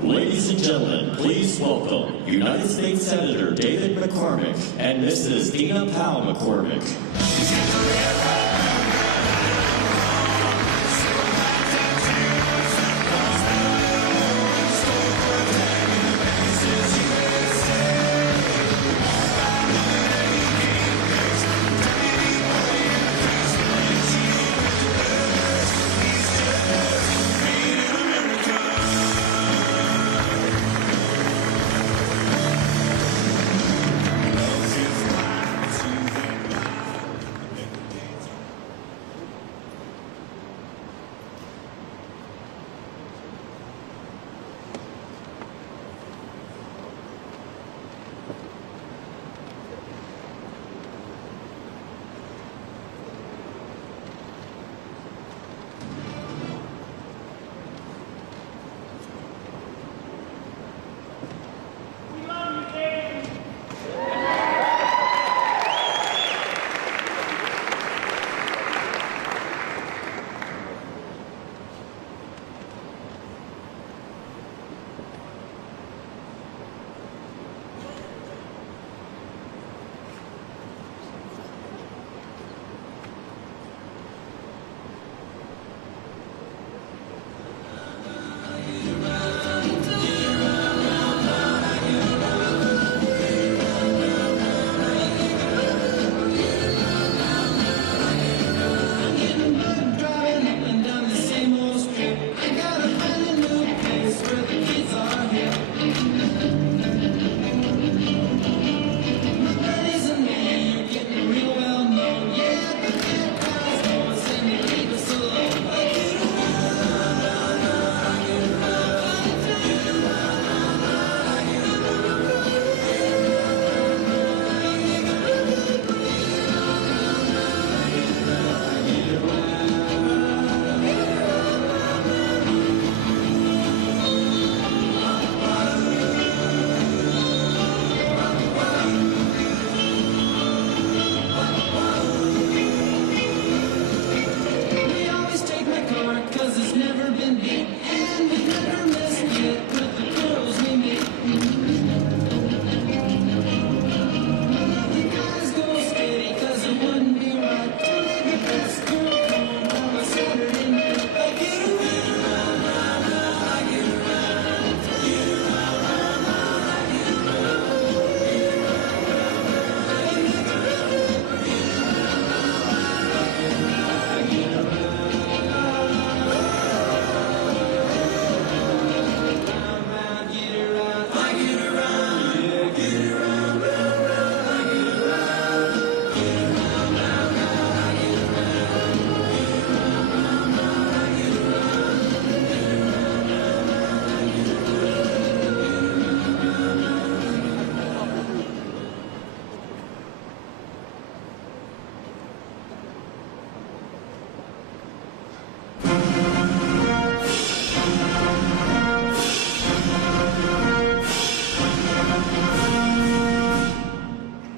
Ladies and gentlemen, please welcome United States Senator David McCormick and Mrs. Dina Powell McCormick.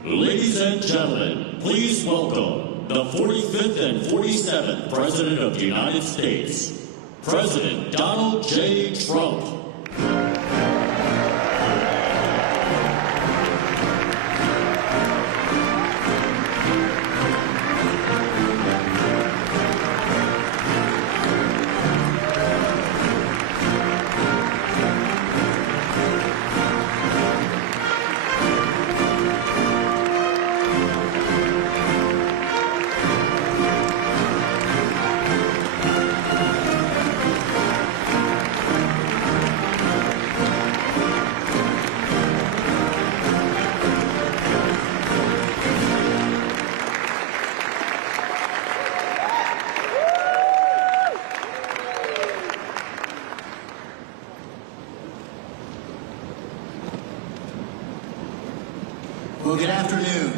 Ladies and gentlemen, please welcome the 45th and 47th President of the United States, President Donald J. Trump. Well, good afternoon.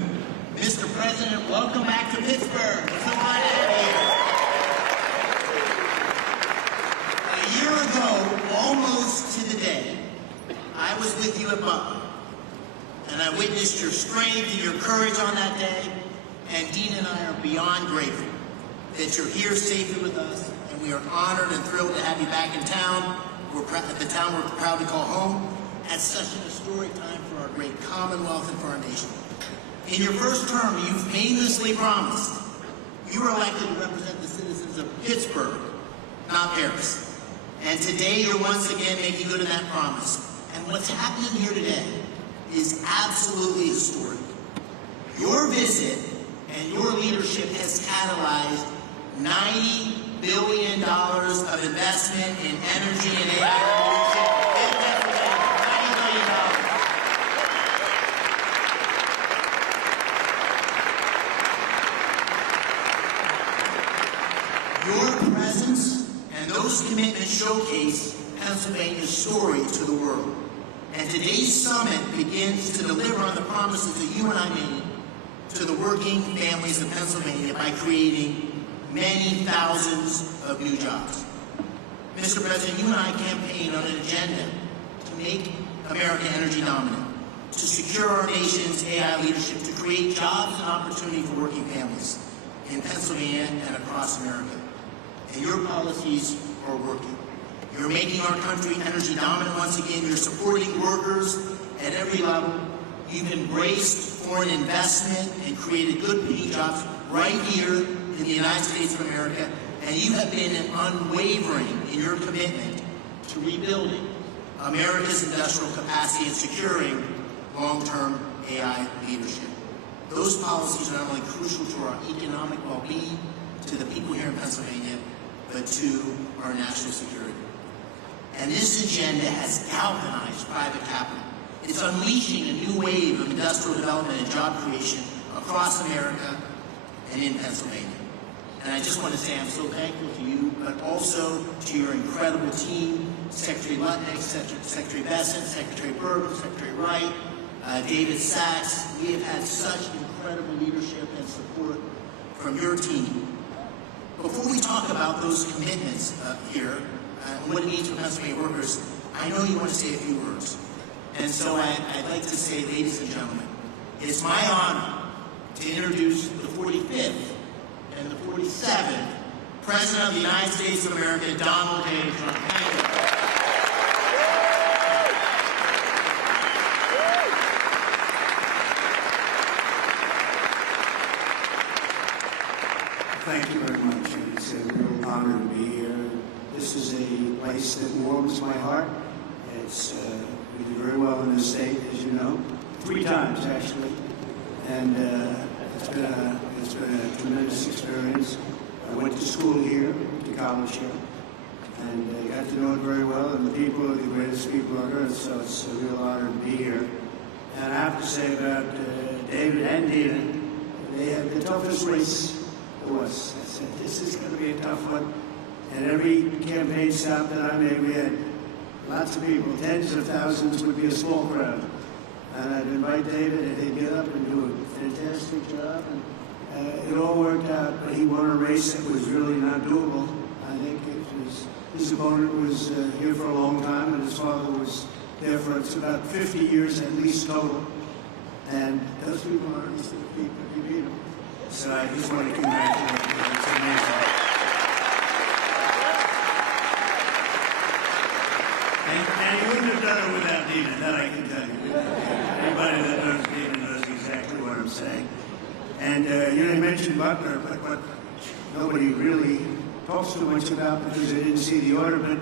Mr. President, welcome back to Pittsburgh. We're so glad to have you. A year ago, almost to the day, I was with you at Butler, and I witnessed your strength and your courage on that day, and Dean and I are beyond grateful that you're here safely with us, and we are honored and thrilled to have you back in town the town we're proud to call home, at such an historic time for our great Commonwealth and for our nation. In your first term, you famously promised you were elected to represent the citizens of Pittsburgh, not Paris. And today you're once again making good on that promise. And what's happening here today is absolutely historic. Your visit and your leadership has catalyzed $90 billion of investment in energy and AI revolution. $90 billion. Your presence and those commitments showcase Pennsylvania's story to the world. And today's summit begins to deliver on the promises that you and I made to the working families of Pennsylvania by creating many thousands of new jobs. Mr. President, you and I campaigned on an agenda to make America energy dominant, to secure our nation's AI leadership, to create jobs and opportunity for working families in Pennsylvania and across America. And your policies are working. You're making our country energy dominant once again. You're supporting workers at every level. You've embraced foreign investment and created good paying jobs right here in the United States of America. And you have been unwavering in your commitment to rebuilding America's industrial capacity and securing long-term AI leadership. Those policies are not only crucial to our economic well-being, to the people here in Pennsylvania, but to our national security. And this agenda has galvanized private capital. It's unleashing a new wave of industrial development and job creation across America and in Pennsylvania. And I just want to say I'm so thankful to you, but also to your incredible team, Secretary Lutnick, Secretary Bessent, Secretary Bergen, Secretary Wright, David Sachs. We have had such incredible leadership and support from your team. Before we talk about those commitments here, and what it means for Pennsylvania workers, I know you want to say a few words. And so I'd like to say, ladies and gentlemen, it's my honor to introduce the 45th and the 47th President of the United States of America, Donald J. Trump. Thank you. Thank you very much. It's a real honor to be here. This is a place that warms my heart. It's we do very well in this state, as you know, 3 times actually, and it's been a tremendous experience. I went to school here, to college here, and got to know it very well. And the people are the greatest people on earth, so it's a real honor to be here. And I have to say about David and Dina, they had the toughest race. I said, this is going to be a tough one. And every campaign stop that I made, we had lots of people, tens of thousands would be a small crowd. And I'd invite David, and he'd get up and do a fantastic job. And it all worked out, but he won a race that was really not doable. I think it was, his opponent was here for a long time, and his father was there for about 50 years at least total. And those people are the people you beat them. So I just want to congratulate you. It's amazing. And he wouldn't have done it without Dina, that I can tell you. Anybody that knows Dina knows exactly what I'm saying. And you mentioned Butler, but what nobody really talks too much about because they didn't see the order, but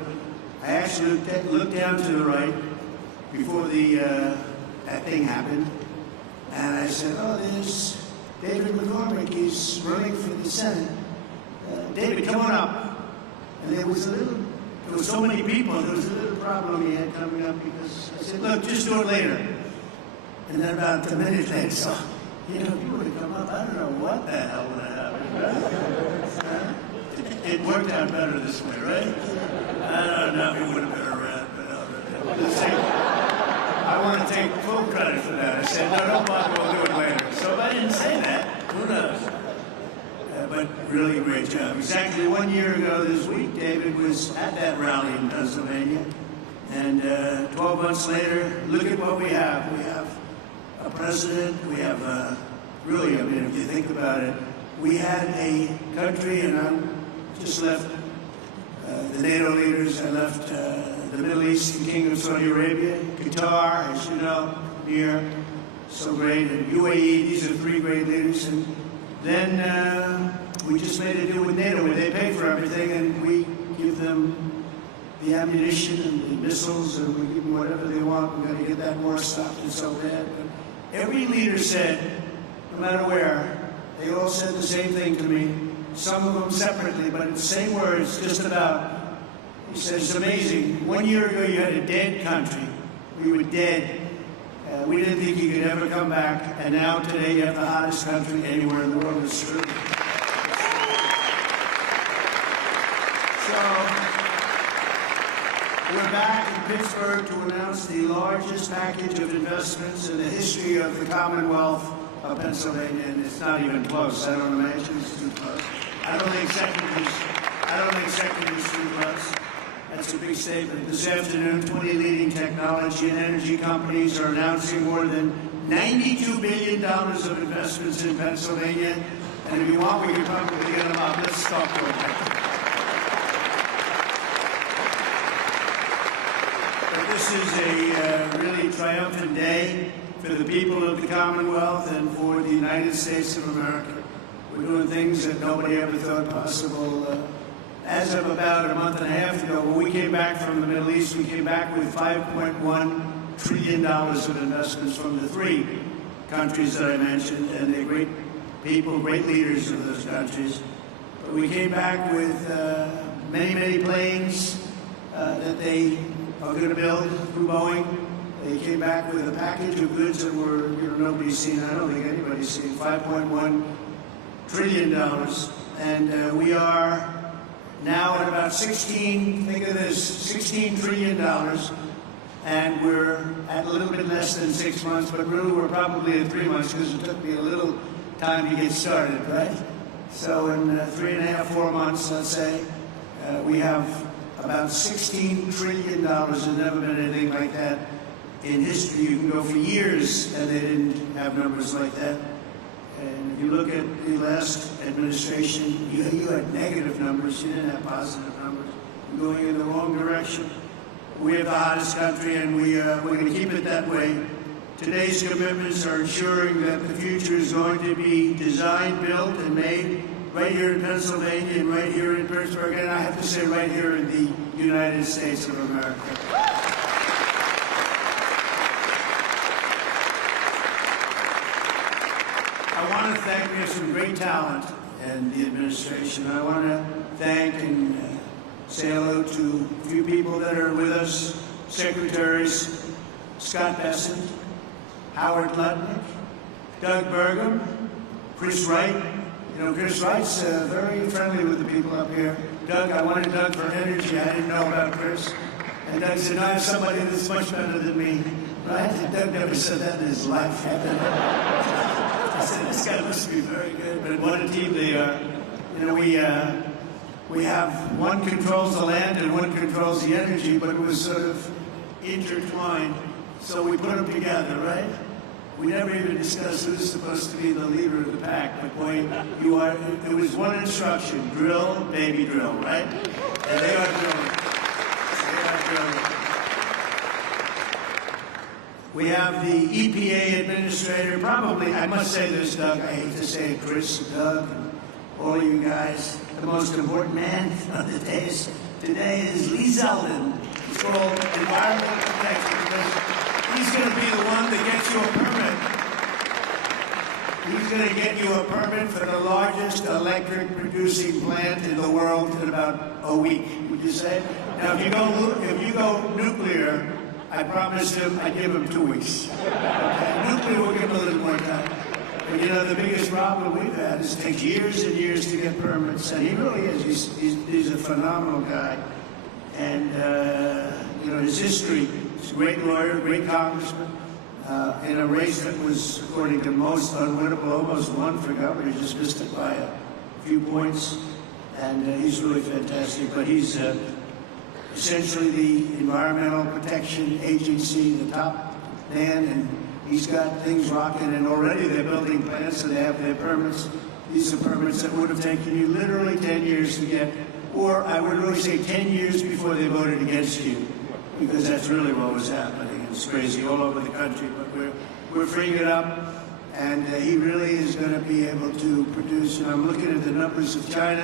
I actually looked down to the right before that thing happened, and I said, oh, there's David McCormick, he's running for the Senate. David, come on up. And there was so many people, there was a little problem he had coming up because I said, look, just do it later. And then about a minute later, so, if you would have come up, I don't know what the hell would have happened. It worked out better this way, right? I don't know if he would have been around, but I want to take full credit for that. I said, no, don't bother, we'll do it later. So if I didn't say that, who knows? But really great job. Exactly 1 year ago this week, David was at that rally in Pennsylvania. And 12 months later, look at what we have. We have a president, we have really, I mean, if you think about it, we had a country, and I just left the NATO leaders, I left the the Middle East and Kingdom of Saudi Arabia, Qatar, as you know, here, so great, and UAE, these are three great leaders. And then we just made a deal with NATO where they pay for everything and we give them the ammunition and the missiles and we give them whatever they want. We're going to get that war stopped. It's so bad. But every leader said, no matter where, they all said the same thing to me, some of them separately, but in the same words, just about. He said, it's amazing. 1 year ago, you had a dead country. We were dead. We didn't think you could ever come back. And now, today, you have the hottest country anywhere in the world. It's true. So, we're back in Pittsburgh to announce the largest package of investments in the history of the Commonwealth of Pennsylvania, and it's not even close. I don't imagine it's too close. I don't think second is too close. That's a big statement. This afternoon, 20 leading technology and energy companies are announcing more than $92 billion of investments in Pennsylvania. And if you want, we can probably get them up. Let's talk for a second. But this is a really triumphant day for the people of the Commonwealth and for the United States of America. We're doing things that nobody ever thought possible. As of about a month and a half ago, when we came back from the Middle East, we came back with $5.1 trillion of investments from the three countries that I mentioned, and they're great people, great leaders of those countries. But we came back with many, many planes that they are going to build through Boeing. They came back with a package of goods that were, nobody's seen. I don't think anybody's seen. $5.1 trillion, and we are now at about 16, think of this, $16 trillion, and we're at a little bit less than 6 months, but really we're probably at 3 months because it took me a little time to get started, right? So in 3.5, 4 months, let's say, we have about $16 trillion. There's never been anything like that in history. You can go for years and they didn't have numbers like that. And if you look at the last administration, you had negative numbers. You didn't have positive numbers. You're going in the wrong direction. We have the hottest country, and we're going to keep it that way. Today's commitments are ensuring that the future is going to be designed, built, and made right here in Pennsylvania and right here in Pittsburgh, and I have to say right here in the United States of America. I want to thank, we have some great talent in the administration. I want to thank and say hello to a few people that are with us. Secretaries Scott Bessent, Howard Lutnick, Doug Burgum, Chris Wright. You know, Chris Wright's very friendly with the people up here. Doug, I wanted Doug for energy. I didn't know about Chris. And Doug said, no, I have somebody that's much better than me. Right? And Doug never said that in his life. I said, this guy must be very good. But what a team they are. You know, we have one controls the land and one controls the energy, but it was sort of intertwined. So we put them together, right? We never even discussed who's supposed to be the leader of the pack. But boy, you are. It was one instruction: drill, baby, drill, right? And they are drilling. They are drilling. We have the EPA administrator. Probably, I must say this, Doug. I hate to say it, Chris, Doug, and all you guys. The most important man of the days today is Lee Zeldin. He's called environmental protection because he's going to be the one that gets you a permit. He's going to get you a permit for the largest electric producing plant in the world in about a week. Would you say? Now, if you go nuclear, I promised him I'd give him 2 weeks. Okay? Nuclear will give him a little more time. But you know, the biggest problem we've had is it takes years and years to get permits, and he really is. He's a phenomenal guy. And, you know, his history, he's a great lawyer, great congressman, in a race that was, according to most, unwinnable, almost won for governor. He just missed it by a few points, and he's really fantastic. But he's essentially the Environmental Protection Agency, the top man, and he's got things rocking, and already they're building plants, and they have their permits. These are permits that would have taken you literally 10 years to get, or I would really say 10 years before they voted against you. because that's really what was happening. It's crazy all over the country, but we're freeing it up, and he really is going to be able to produce. And I'm looking at the numbers of China,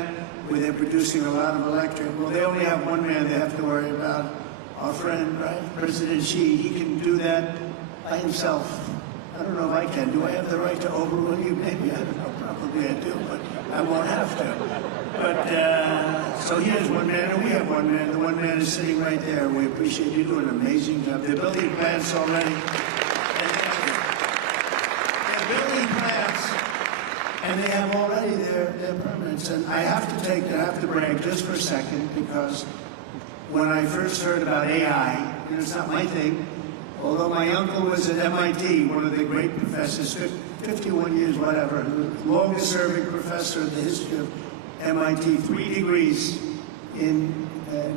where they're producing a lot of electric. Well, they only have one man they have to worry about. Our friend, right, President Xi, he can do that by himself. I don't know if I can. Do I have the right to overrule you? Maybe. I don't know. Probably I do, but I won't have to. But, so he has one man, and we have one man. The one man is sitting right there. We appreciate you doing an amazing job. They're building plants already. They're building plants, and they have already their permits. And I have to brag just for a second, because when I first heard about AI, it's not my thing, although my uncle was at MIT, one of the great professors, 51 years, whatever, the longest serving professor in the history of MIT, 3 degrees in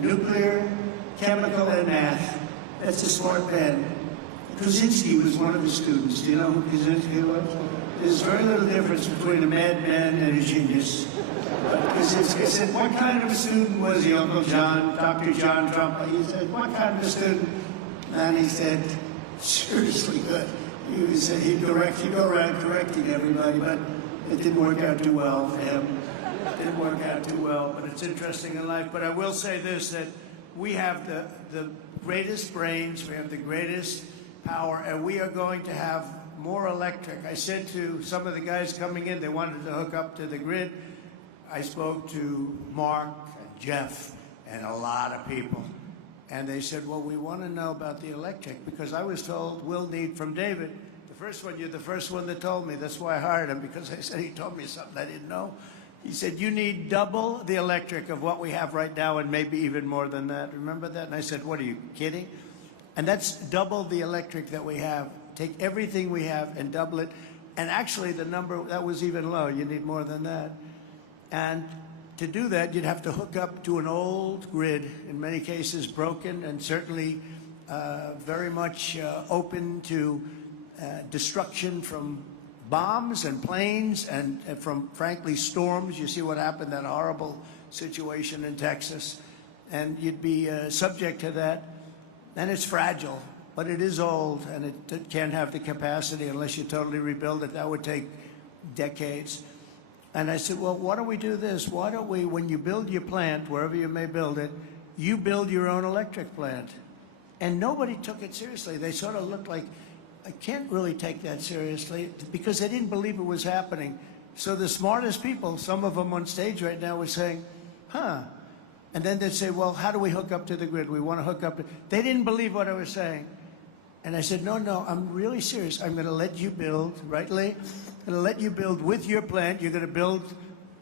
nuclear, chemical, and math. That's a smart man. Kaczynski was one of his students. Do you know who Kaczynski was? There's very little difference between a madman and a genius. Kaczynski said, what kind of a student was he, Uncle John, Dr. John Trump? He said, what kind of a student? And he said, seriously good. He'd go around correcting everybody, but it didn't work out too well for him. It didn't work out too well, but it's interesting in life. But I will say this, that we have the greatest brains, we have the greatest power, and we are going to have more electric. I said to some of the guys coming in, they wanted to hook up to the grid. I spoke to Mark and Jeff and a lot of people. And they said, well, we want to know about the electric, because I was told we'll need from David. You're the first one that told me. That's why I hired him, because I said he told me something I didn't know. He said, you need double the electric of what we have right now, and maybe even more than that. Remember that? And I said, what, are you kidding? And that's double the electric that we have. Take everything we have and double it. And actually, the number, that was even low. You need more than that. And to do that, you'd have to hook up to an old grid, in many cases broken, and certainly very much open to destruction from bombs and planes and from, frankly, storms. You see what happened, that horrible situation in Texas. And you'd be subject to that. And it's fragile, but it is old, and it can't have the capacity unless you totally rebuild it. That would take decades. And I said, well, why don't we do this? Why don't we, when you build your plant, wherever you may build it, you build your own electric plant. And nobody took it seriously. They sort of looked like, I can't really take that seriously, because they didn't believe it was happening. So the smartest people, some of them on stage right now, were saying, huh. And then they'd say, well, how do we hook up to the grid? We want to hook up to... They didn't believe what I was saying. And I said, no, I'm really serious. I'm going to let you build, right, Lee? I'm going to let you build with your plant. You're going to build,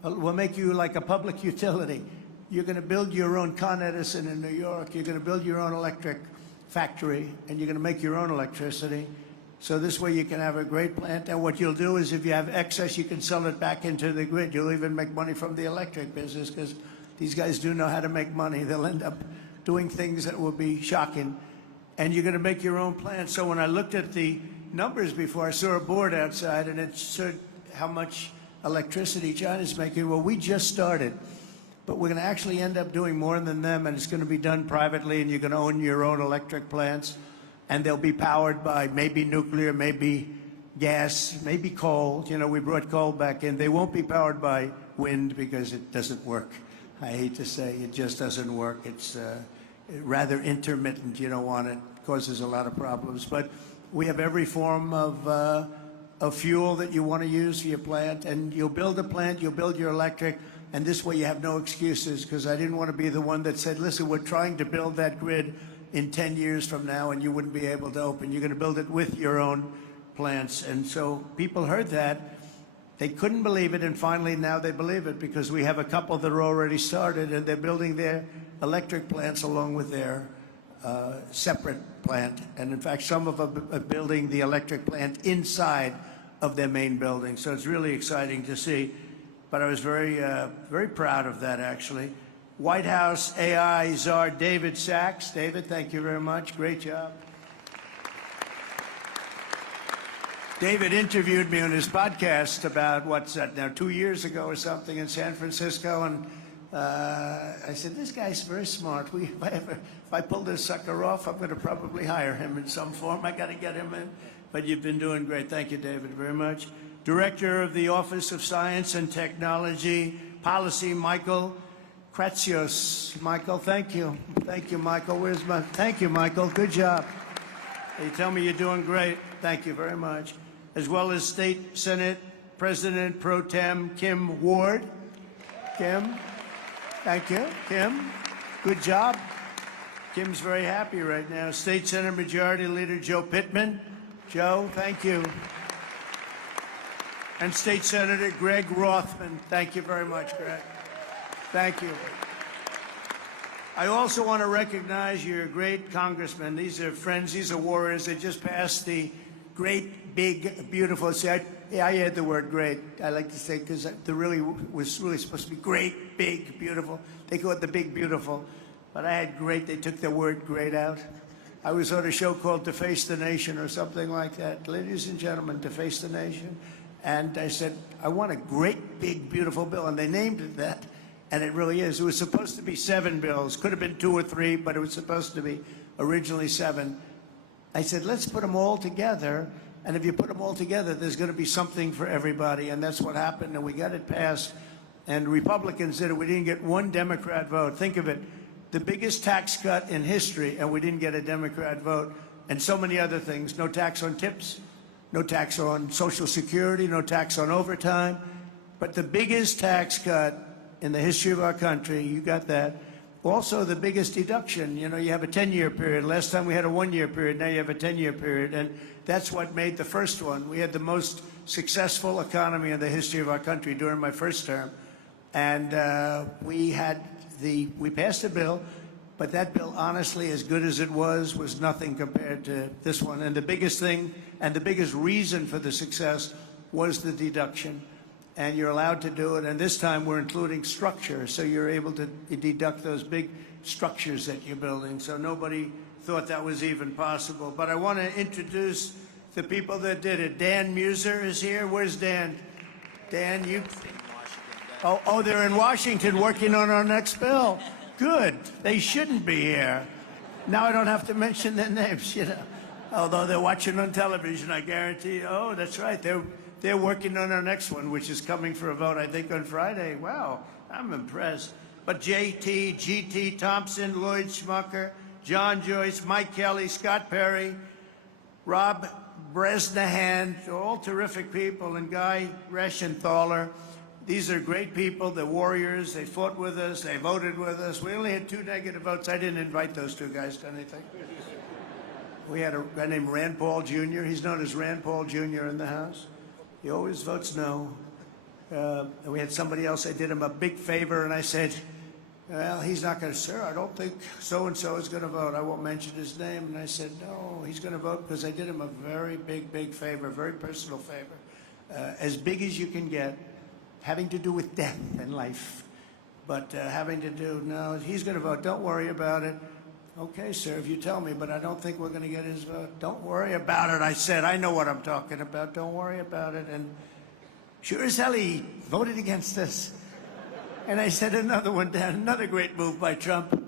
we'll make you like a public utility. You're going to build your own Con Edison in New York. You're going to build your own electric factory, and you're going to make your own electricity. So this way you can have a great plant. And what you'll do is if you have excess, you can sell it back into the grid. You'll even make money from the electric business, because these guys do know how to make money. They'll end up doing things that will be shocking. And you're going to make your own plant. So when I looked at the numbers before, I saw a board outside, and it showed how much electricity China's making. Well, we just started. But we're going to actually end up doing more than them, and it's going to be done privately, and you're going to own your own electric plants. And they'll be powered by maybe nuclear, maybe gas, maybe coal. You know, we brought coal back in. They won't be powered by wind because it doesn't work. I hate to say, it just doesn't work. It's rather intermittent. You don't want it. It causes a lot of problems. But we have every form of fuel that you want to use for your plant. And you'll build a plant, you'll build your electric, and this way you have no excuses, because I didn't want to be the one that said, listen, we're trying to build that grid in 10 years from now, and you wouldn't be able to open. You're going to build it with your own plants. And so people heard that. They couldn't believe it, and finally now they believe it, because we have a couple that are already started, and they're building their electric plants along with their separate plant. And in fact, some of them are building the electric plant inside of their main building. So it's really exciting to see. But I was very, very proud of that, actually. White House AI czar David Sachs. David, thank you very much. Great job. David interviewed me on his podcast about, what's that now, 2 years ago or something in San Francisco, and I said, this guy's very smart. If I pull this sucker off, I'm going to probably hire him in some form. I got to get him in. But you've been doing great. Thank you, David, very much. Director of the Office of Science and Technology Policy, Michael Kratsios. Michael, thank you. Thank you, Michael. Thank you, Michael. Good job. They tell me you're doing great. Thank you very much. As well as State Senate President Pro Tem Kim Ward. Kim, thank you. Kim, good job. Kim's very happy right now. State Senate Majority Leader Joe Pittman. Joe, thank you. And State Senator Greg Rothman. Thank you very much, Greg. Thank you. I also want to recognize your great congressmen. These are friends. These are warriors. They just passed the great, big, beautiful. See, I add the word great. I like to say because the really was really supposed to be great, big, beautiful. They call it the big, beautiful. But I had great. They took the word great out. I was on a show called Deface the Nation or something like that. Ladies and gentlemen, Deface the Nation. And I said, I want a great, big, beautiful bill. And they named it that. And it really is. It was supposed to be 7 bills. Could have been 2 or 3, but it was supposed to be originally 7. I said, let's put them all together. And if you put them all together, there's going to be something for everybody. And that's what happened. And we got it passed. And Republicans did it. We didn't get one Democrat vote. Think of it. The biggest tax cut in history, and we didn't get a Democrat vote. And so many other things. No tax on tips. No tax on Social Security. No tax on overtime. But the biggest tax cut in the history of our country, you got that. Also, the biggest deduction, you know, you have a 10-year period. Last time we had a 1-year period, now you have a 10-year period. And that's what made the first one. We had the most successful economy in the history of our country during my first term. And we passed a bill, but that bill, honestly, as good as it was nothing compared to this one. And the biggest thing, and the biggest reason for the success was the deduction. And you're allowed to do it. And this time we're including structure, so you're able to deduct those big structures that you're building. So nobody thought that was even possible. But I want to introduce the people that did it. Dan Muser is here. Where's Dan? Dan, you? Oh, they're in Washington working on our next bill. Good. They shouldn't be here. Now I don't have to mention their names, you know. Although they're watching on television, I guarantee. Oh, that's right. They're working on our next one, which is coming for a vote, I think, on Friday. Wow, I'm impressed. But JT, GT Thompson, Lloyd Schmucker, John Joyce, Mike Kelly, Scott Perry, Rob Bresnahan, all terrific people, and Guy Reschenthaler. These are great people. They're warriors. They fought with us. They voted with us. We only had 2 negative votes. I didn't invite those 2 guys to anything. We had a guy named Rand Paul Jr. He's known as Rand Paul Jr. in the House. He always votes no. And we had somebody else. I did him a big favor, and I said, well, he's not going to, sir, I don't think so-and-so is going to vote. I won't mention his name. And I said, no, he's going to vote because I did him a very big, big favor, very personal favor, as big as you can get, having to do with death and life. But having to do, no, he's going to vote. Don't worry about it. Okay, sir, if you tell me, but I don't think we're going to get his vote. Don't worry about it, I said. I know what I'm talking about. Don't worry about it. And sure as hell, he voted against this. And I said another one down, another great move by Trump.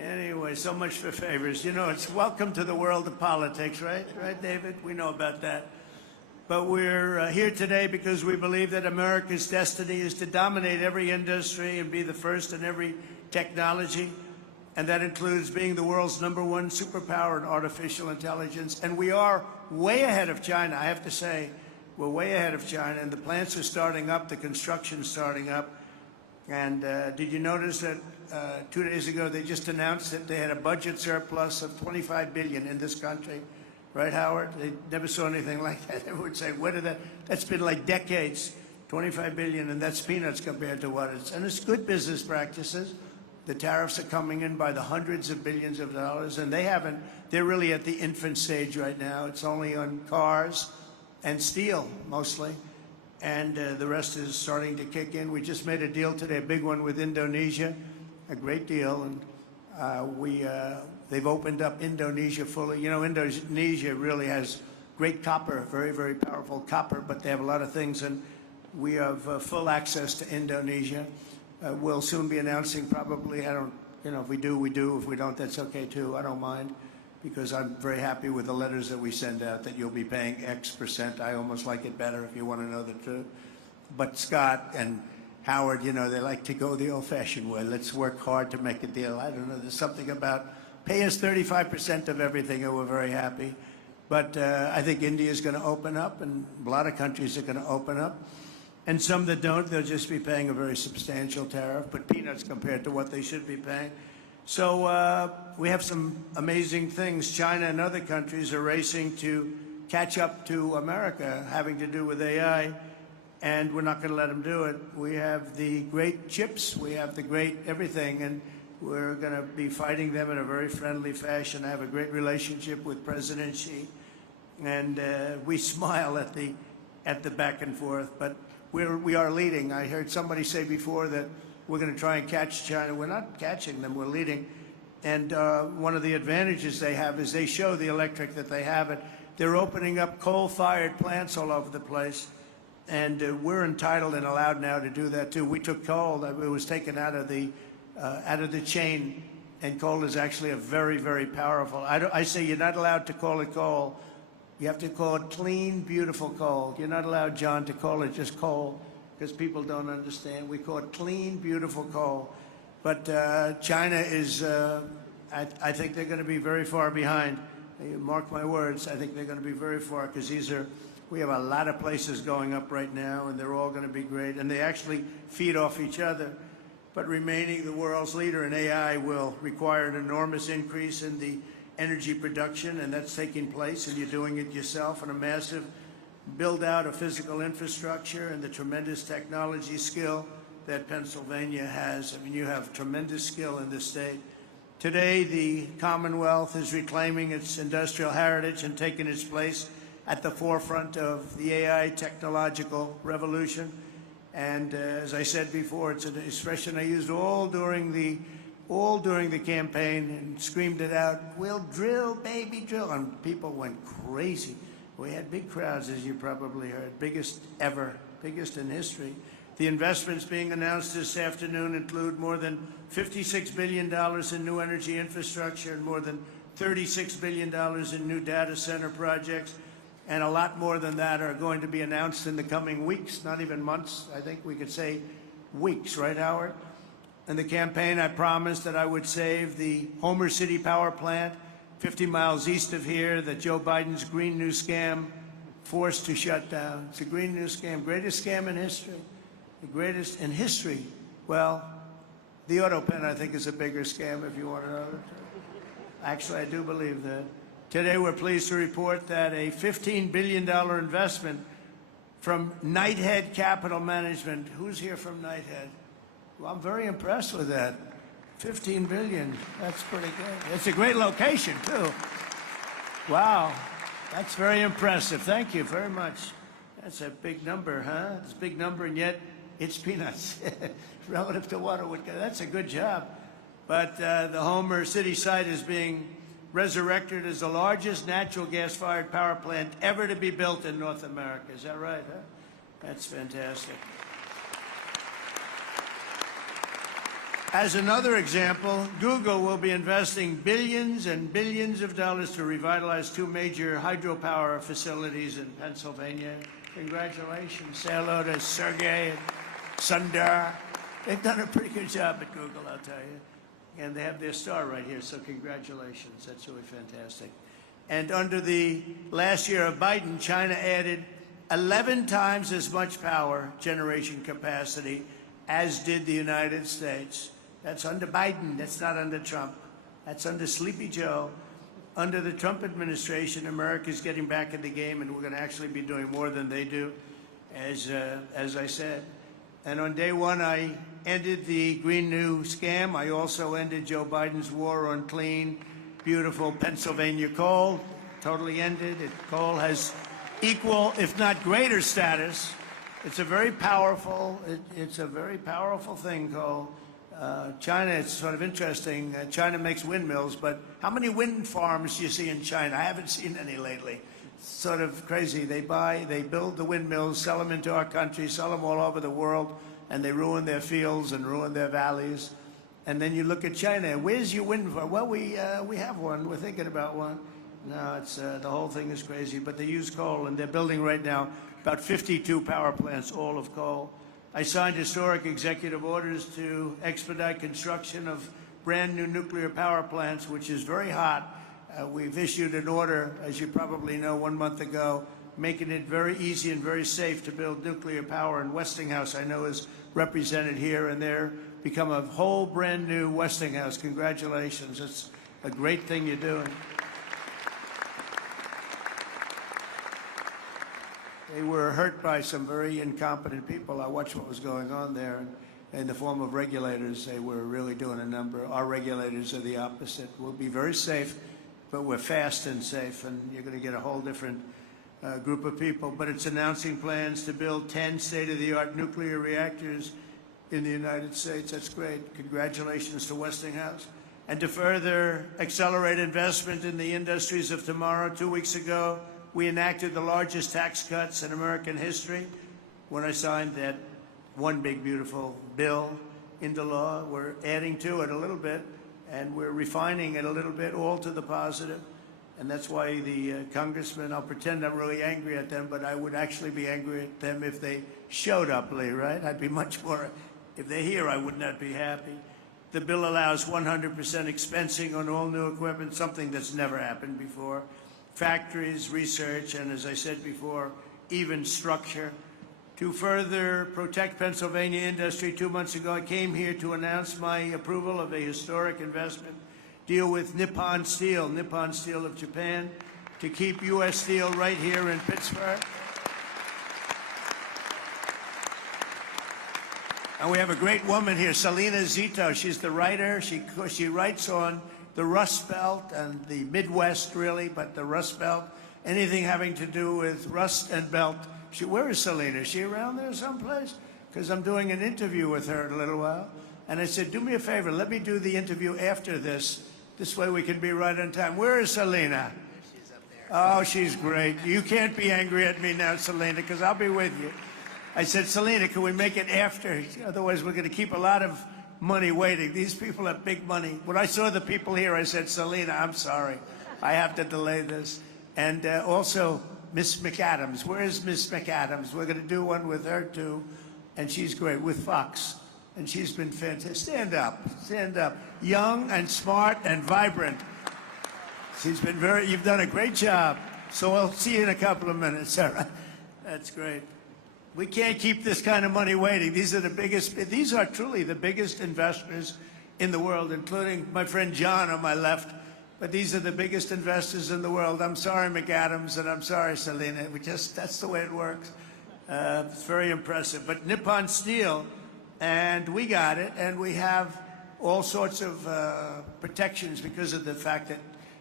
Anyway, so much for favors. You know, it's welcome to the world of politics, right? Right, David? We know about that. But we're here today because we believe that America's destiny is to dominate every industry and be the first in every technology. And that includes being the world's #1 superpower in artificial intelligence. And we are way ahead of China, I have to say. We're way ahead of China, and the plants are starting up, the construction's starting up. And did you notice that 2 days ago they just announced that they had a budget surplus of $25 billion in this country? Right, Howard? They never saw anything like that. They would say, where did that? That's been like decades, $25 billion, and that's peanuts compared to what it's. And it's good business practices. The tariffs are coming in by the hundreds of billions of dollars, and they're really at the infant stage right now. It's only on cars and steel, mostly, and the rest is starting to kick in. We just made a deal today, a big one with Indonesia, a great deal, and they've opened up Indonesia fully. You know, Indonesia really has great copper, very, very powerful copper, but they have a lot of things, and we have full access to Indonesia. we'll soon be announcing probably, if we do, we do. If we don't, that's okay too. I don't mind, because I'm very happy with the letters that we send out that you'll be paying X percent. I almost like it better if you want to know the truth. But Scott and Howard, they like to go the old-fashioned way. Let's work hard to make a deal. I don't know. There's something about pay us 35% of everything and we're very happy. But I think India is going to open up, and a lot of countries are going to open up. And some that don't, they'll just be paying a very substantial tariff, but peanuts compared to what they should be paying. So we have some amazing things. China and other countries are racing to catch up to America, having to do with AI, and we're not going to let them do it. We have the great chips, we have the great everything, and we're going to be fighting them in a very friendly fashion. I have a great relationship with President Xi, and we smile at the back and forth, but we are leading. I heard somebody say before that we're going to try and catch China. We're not catching them, we're leading. And one of the advantages they have is they show the electric that they have it. They're opening up coal-fired plants all over the place, and we're entitled and allowed now to do that too. We took coal, it was taken out of the chain, and coal is actually a very, very powerful. I say you're not allowed to call it coal. You have to call it clean, beautiful coal. You're not allowed, John, to call it just coal, because people don't understand. We call it clean, beautiful coal. But China is, I think they're going to be very far behind. Mark my words, I think they're going to be very far, because we have a lot of places going up right now, and they're all going to be great. And they actually feed off each other. But remaining the world's leader in AI will require an enormous increase in the energy production, and that's taking place, and you're doing it yourself, and a massive build-out of physical infrastructure and the tremendous technology skill that Pennsylvania has. I mean, you have tremendous skill in this state. Today, the Commonwealth is reclaiming its industrial heritage and taking its place at the forefront of the AI technological revolution. And as I said before, it's an expression I used all during the campaign and screamed it out, "We'll drill, baby, drill." And people went crazy. We had big crowds, as you probably heard, biggest ever, biggest in history. The investments being announced this afternoon include more than $56 billion in new energy infrastructure and more than $36 billion in new data center projects. And a lot more than that are going to be announced in the coming weeks, not even months. I think we could say weeks, right, Howard? In the campaign, I promised that I would save the Homer City power plant 50 miles east of here that Joe Biden's Green New Scam forced to shut down. It's a Green New Scam, greatest scam in history, the greatest in history. Well, the auto pen, I think, is a bigger scam, if you want to know the truth. Actually, I do believe that. Today, we're pleased to report that a $15 billion investment from Knighthead Capital Management. Who's here from Knighthead? Well, I'm very impressed with that. $15 billion, that's pretty good. It's a great location, too. Wow, that's very impressive. Thank you very much. That's a big number, huh? It's a big number, and yet it's peanuts relative to what it would get. That's a good job. But the Homer City site is being resurrected as the largest natural gas-fired power plant ever to be built in North America. Is that right, huh? That's fantastic. As another example, Google will be investing billions and billions of dollars to revitalize two major hydropower facilities in Pennsylvania. Congratulations. Say hello to Sergey and Sundar. They've done a pretty good job at Google, I'll tell you. And they have their star right here, so congratulations. That's really fantastic. And under the last year of Biden, China added 11 times as much power generation capacity as did the United States. That's under Biden. That's not under Trump. That's under Sleepy Joe. Under the Trump administration, America's getting back in the game, and we're going to actually be doing more than they do, as I said. And on day one, I ended the Green New Scam. I also ended Joe Biden's war on clean, beautiful Pennsylvania coal. Totally ended. Coal has equal, if not greater, status. It's a very powerful. It's a very powerful thing, coal. China, it's sort of interesting. China makes windmills, but how many wind farms do you see in China? I haven't seen any lately. It's sort of crazy. They build the windmills, sell them into our country, sell them all over the world, and they ruin their fields and ruin their valleys. And then you look at China. Where's your wind farm? Well, we have one. We're thinking about one. No, it's the whole thing is crazy. But they use coal, and they're building right now about 52 power plants, all of coal. I signed historic executive orders to expedite construction of brand new nuclear power plants, which is very hot. We've issued an order, as you probably know, 1 month ago, making it very easy and very safe to build nuclear power. And Westinghouse, I know, is represented here, and they're become a whole brand new Westinghouse. Congratulations. It's a great thing you're doing. They were hurt by some very incompetent people. I watched what was going on there. In the form of regulators, they were really doing a number. Our regulators are the opposite. We'll be very safe, but we're fast and safe, and you're going to get a whole different group of people. But it's announcing plans to build 10 state-of-the-art nuclear reactors in the United States. That's great. Congratulations to Westinghouse. And to further accelerate investment in the industries of tomorrow, 2 weeks ago, we enacted the largest tax cuts in American history. When I signed that one big, beautiful bill into law, we're adding to it a little bit, and we're refining it a little bit, all to the positive. And that's why the congressmen, I'll pretend I'm really angry at them, but I would actually be angry at them if they showed up, Lee, right? I'd be much more, if they're here, I would not be happy. The bill allows 100% expensing on all new equipment, something that's never happened before. Factories, research, and as I said before, even structure. To further protect Pennsylvania industry, 2 months ago, I came here to announce my approval of a historic investment deal with Nippon Steel of Japan, to keep U.S. steel right here in Pittsburgh. And we have a great woman here, Selena Zito. She's the writer. She writes on the Rust Belt and the Midwest, really, but the Rust Belt, anything having to do with rust and belt. Where is Selena? Is she around there someplace? Because I'm doing an interview with her in a little while. And I said, do me a favor, let me do the interview after this. This way we can be right on time. Where is Selena? She's up there. Oh, she's great. You can't be angry at me now, Selena, because I'll be with you. I said, Selena, can we make it after? Otherwise, we're going to keep a lot of money waiting. These people have big money. When I saw the people here, I said, Selena, I'm sorry. I have to delay this. And also, Miss McAdams. Where is Miss McAdams? We're going to do one with her, too. And she's great, with Fox. And she's been fantastic. Stand up. Stand up. Young and smart and vibrant. She's been you've done a great job. So I'll see you in a couple of minutes. All right. That's great. We can't keep this kind of money waiting. These are truly the biggest investors in the world, including my friend John on my left. But these are the biggest investors in the world. I'm sorry, McAdams, and I'm sorry, Selena. That's the way it works. It's very impressive. But Nippon Steel, and we got it, and we have all sorts of protections because of the fact that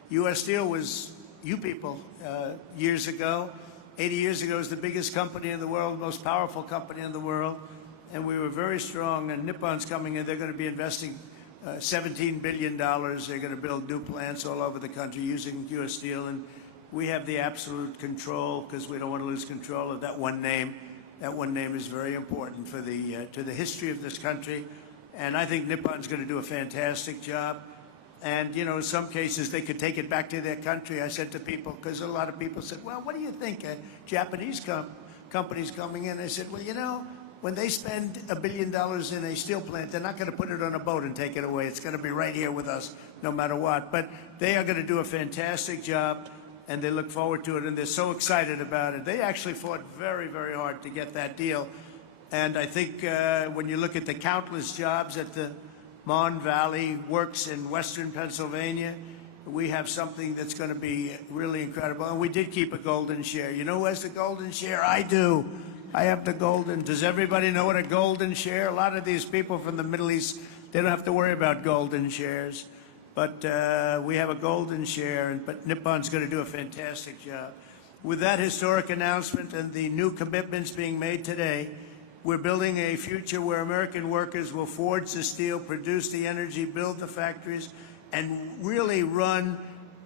U.S. Steel was, you people, years ago, 80 years ago, was the biggest company in the world, most powerful company in the world, and we were very strong, and Nippon's coming in. They're going to be investing $17 billion. They're going to build new plants all over the country using U.S. Steel, and we have the absolute control because we don't want to lose control of that one name. That one name is very important for to the history of this country, and I think Nippon's going to do a fantastic job. And, you know, in some cases, they could take it back to their country. I said to people, because a lot of people said, well, what do you think? Japanese companies coming in. I said, well, you know, when they spend $1 billion in a steel plant, they're not going to put it on a boat and take it away. It's going to be right here with us, no matter what. But they are going to do a fantastic job, and they look forward to it, and they're so excited about it. They actually fought very, very hard to get that deal. And I think when you look at the countless jobs at the Mon Valley Works in western Pennsylvania, we have something that's going to be really incredible. And we did keep a golden share. You know who has the golden share? I do. I have the golden. Does everybody know what a golden share? A lot of these people from the Middle East, they don't have to worry about golden shares. But we have a golden share, but Nippon's going to do a fantastic job. With that historic announcement and the new commitments being made today, we're building a future where American workers will forge the steel, produce the energy, build the factories, and really run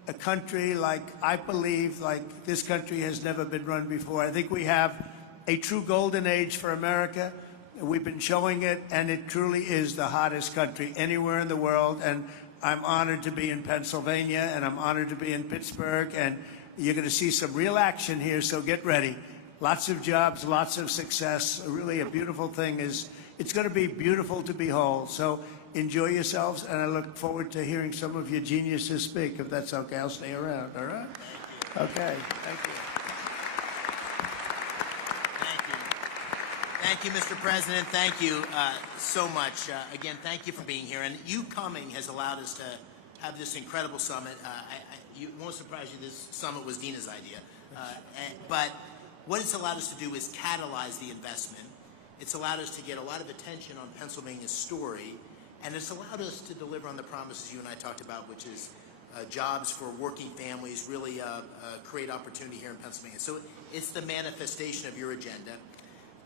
a country like, I believe, like this country has never been run before. I think we have a true golden age for America. We've been showing it, and it truly is the hottest country anywhere in the world. And I'm honored to be in Pennsylvania, and I'm honored to be in Pittsburgh, and you're going to see some real action here, so get ready. Lots of jobs, lots of success. Really a beautiful thing is, it's going to be beautiful to behold. So enjoy yourselves, and I look forward to hearing some of your geniuses speak. If that's okay, I'll stay around, all right? Okay, thank you. Thank you, Mr. President. Thank you so much. Again, thank you for being here. And you coming has allowed us to have this incredible summit. It won't surprise you, this summit was Dina's idea. But what it's allowed us to do is catalyze the investment. It's allowed us to get a lot of attention on Pennsylvania's story. And it's allowed us to deliver on the promises you and I talked about, which is jobs for working families, really create opportunity here in Pennsylvania. So it's the manifestation of your agenda.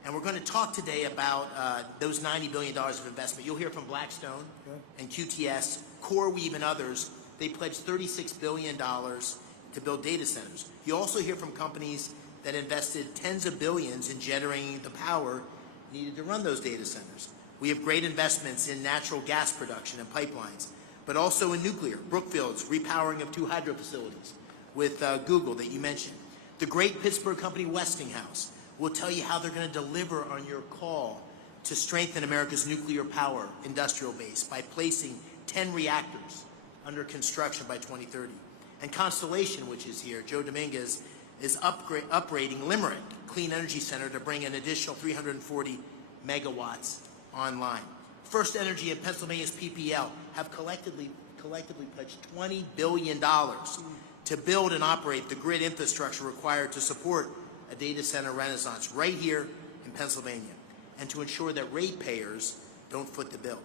And we're going to talk today about those $90 billion of investment. You'll hear from Blackstone and QTS, CoreWeave, and others. They pledged $36 billion to build data centers. You also hear from companies that invested tens of billions in generating the power needed to run those data centers. We have great investments in natural gas production and pipelines, but also in nuclear. Brookfield's repowering of 2 hydro facilities with Google that you mentioned. The great Pittsburgh company Westinghouse will tell you how they're going to deliver on your call to strengthen America's nuclear power industrial base by placing 10 reactors under construction by 2030. And Constellation, which is here, Joe Dominguez, is upgrading Limerick Clean Energy Center to bring an additional 340 megawatts online. First Energy and Pennsylvania's PPL have collectively pledged $20 billion to build and operate the grid infrastructure required to support a data center renaissance right here in Pennsylvania, and to ensure that ratepayers don't foot the bill.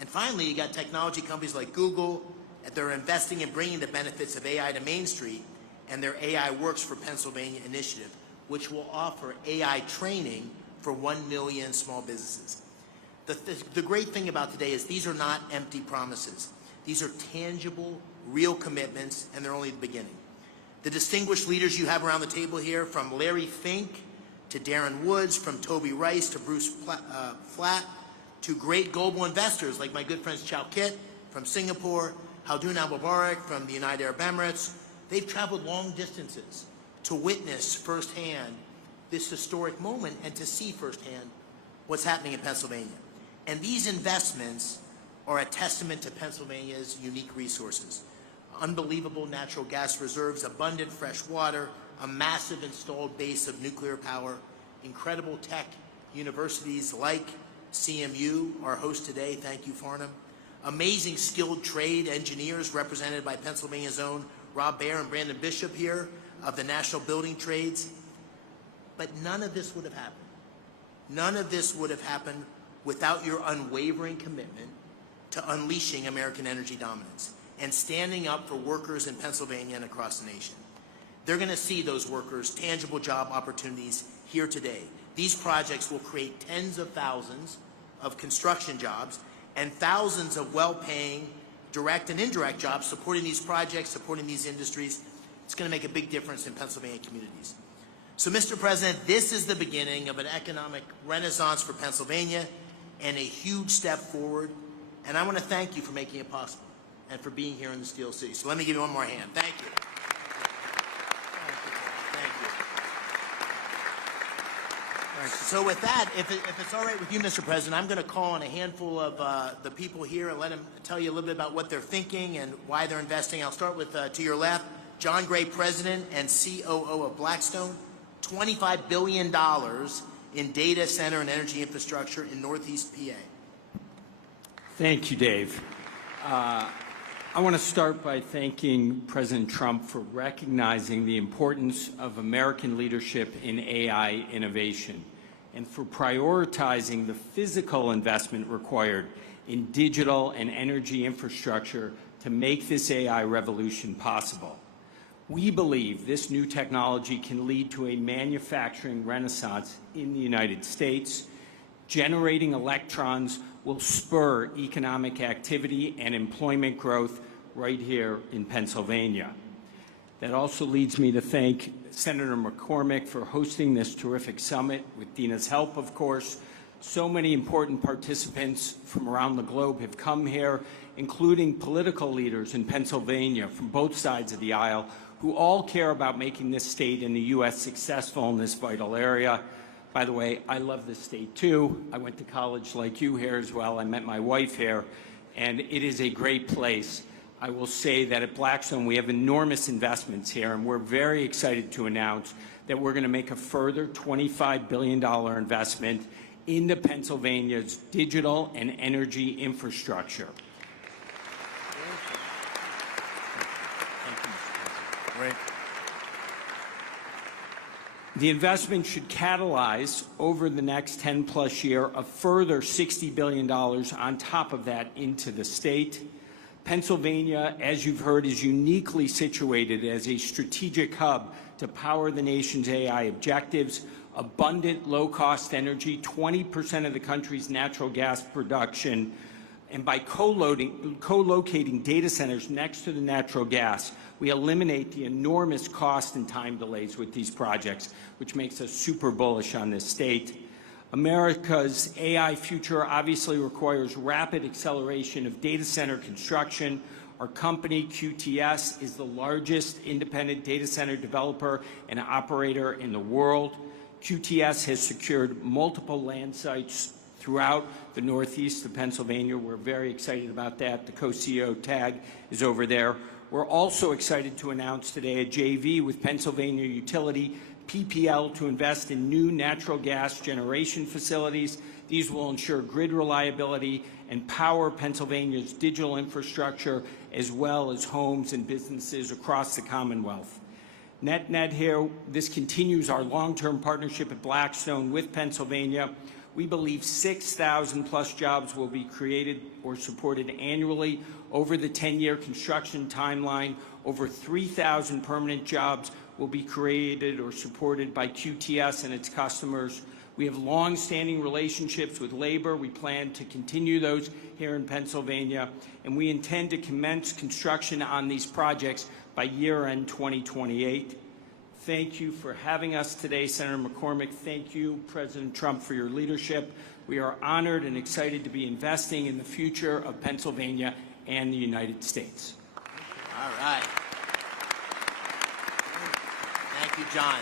And finally, you got technology companies like Google that are investing in bringing the benefits of AI to Main Street, and their AI Works for Pennsylvania initiative, which will offer AI training for 1 million small businesses. The great thing about today is these are not empty promises. These are tangible, real commitments, and they're only the beginning. The distinguished leaders you have around the table here, from Larry Fink to Darren Woods, from Toby Rice to Bruce Flatt, to great global investors like my good friends Chow Kit from Singapore, Haldun Al-Mubarak from the United Arab Emirates. They've traveled long distances to witness firsthand this historic moment and to see firsthand what's happening in Pennsylvania. And these investments are a testament to Pennsylvania's unique resources. Unbelievable natural gas reserves, abundant fresh water, a massive installed base of nuclear power, incredible tech universities like CMU, our host today, thank you, Farnham, amazing skilled trade engineers represented by Pennsylvania's own Rob Baer and Brandon Bishop here of the National Building Trades. But none of this would have happened. None of this would have happened without your unwavering commitment to unleashing American energy dominance and standing up for workers in Pennsylvania and across the nation. They're going to see those workers' tangible job opportunities here today. These projects will create tens of thousands of construction jobs and thousands of well-paying direct and indirect jobs supporting these projects, supporting these industries. It's going to make a big difference in Pennsylvania communities. So, Mr. President, this is the beginning of an economic renaissance for Pennsylvania and a huge step forward. And I want to thank you for making it possible and for being here in the Steel City. So let me give you one more hand. Thank you. So with that, if it's all right with you, Mr. President, I'm going to call on a handful of the people here and let them tell you a little bit about what they're thinking and why they're investing. I'll start with, to your left, John Gray, President and COO of Blackstone, $25 billion in data center and energy infrastructure in Northeast PA. Thank you, Dave. I want to start by thanking President Trump for recognizing the importance of American leadership in AI innovation and for prioritizing the physical investment required in digital and energy infrastructure to make this AI revolution possible. We believe this new technology can lead to a manufacturing renaissance in the United States. Generating electrons will spur economic activity and employment growth right here in Pennsylvania. That also leads me to thank Senator McCormick for hosting this terrific summit, with Dina's help, of course. So many important participants from around the globe have come here, including political leaders in Pennsylvania from both sides of the aisle, who all care about making this state and the U.S. successful in this vital area. By the way, I love this state too. I went to college like you here as well. I met my wife here, and it is a great place. I will say that at Blackstone, we have enormous investments here, and we're very excited to announce that we're going to make a further $25 billion investment into Pennsylvania's digital and energy infrastructure. Great. The investment should catalyze over the next 10-plus year a further $60 billion on top of that into the state. Pennsylvania, as you've heard, is uniquely situated as a strategic hub to power the nation's AI objectives. Abundant, low-cost energy, 20% of the country's natural gas production, and by co-locating data centers next to the natural gas, we eliminate the enormous cost and time delays with these projects, which makes us super bullish on this state. America's AI future obviously requires rapid acceleration of data center construction. Our company, QTS, is the largest independent data center developer and operator in the world. QTS has secured multiple land sites throughout the northeast of Pennsylvania. We're very excited about that. The co-CEO tag is over there. We're also excited to announce today a JV with Pennsylvania utility PPL to invest in new natural gas generation facilities. These will ensure grid reliability and power Pennsylvania's digital infrastructure, as well as homes and businesses across the Commonwealth. Net here, this continues our long-term partnership at Blackstone with Pennsylvania. We believe 6,000 plus jobs will be created or supported annually over the 10-year construction timeline. Over 3,000 permanent jobs will be created or supported by QTS and its customers. We have long-standing relationships with labor. We plan to continue those here in Pennsylvania, and we intend to commence construction on these projects by year-end 2028. Thank you for having us today, Senator McCormick. Thank you, President Trump, for your leadership. We are honored and excited to be investing in the future of Pennsylvania and the United States. All right. Thank you, John.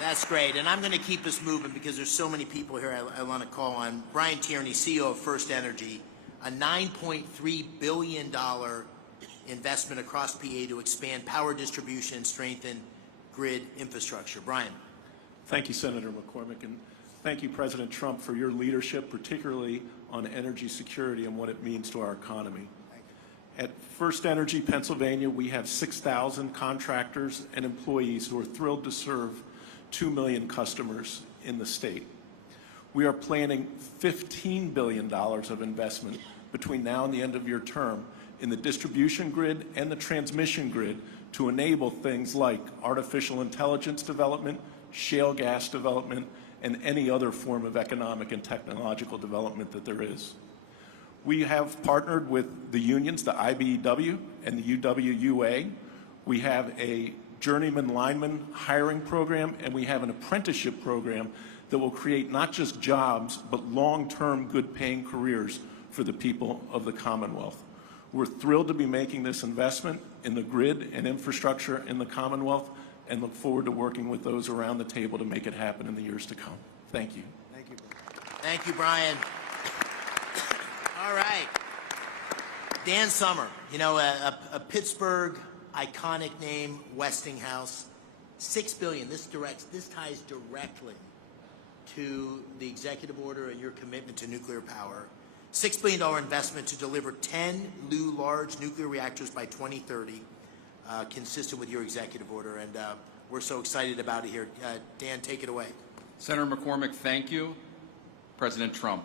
That's great. And I'm going to keep us moving because there's so many people here I want to call on. Brian Tierney, CEO of First Energy, a $9.3 billion investment across PA to expand power distribution and strengthen grid infrastructure. Brian. Thank you, Senator McCormick, and thank you, President Trump, for your leadership, particularly on energy security and what it means to our economy. At First Energy Pennsylvania, we have 6,000 contractors and employees who are thrilled to serve 2 million customers in the state. We are planning $15 billion of investment between now and the end of your term in the distribution grid and the transmission grid to enable things like artificial intelligence development, shale gas development, and any other form of economic and technological development that there is. We have partnered with the unions, the IBEW and the UWUA. We have a journeyman lineman hiring program, and we have an apprenticeship program that will create not just jobs, but long-term good-paying careers for the people of the Commonwealth. We're thrilled to be making this investment in the grid and infrastructure in the Commonwealth and look forward to working with those around the table to make it happen in the years to come. Thank you. Thank you. Thank you, Brian. All right. Dan Summer, you know, a Pittsburgh iconic name, Westinghouse, $6 billion. This ties directly to the executive order and your commitment to nuclear power. $6 billion investment to deliver 10 new large nuclear reactors by 2030, consistent with your executive order, and we're so excited about it here. Dan, take it away. Senator McCormick, thank you. President Trump,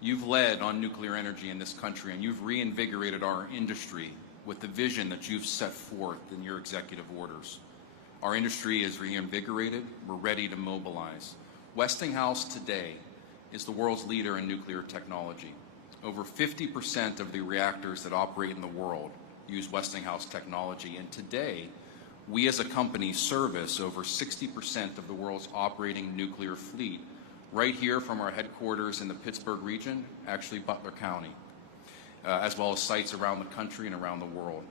you've led on nuclear energy in this country, and you've reinvigorated our industry with the vision that you've set forth in your executive orders. Our industry is reinvigorated. We're ready to mobilize. Westinghouse today is the world's leader in nuclear technology. Over 50% of the reactors that operate in the world use Westinghouse technology, and today, we as a company service over 60% of the world's operating nuclear fleet right here from our headquarters in the Pittsburgh region, actually Butler County, as well as sites around the country and around the world.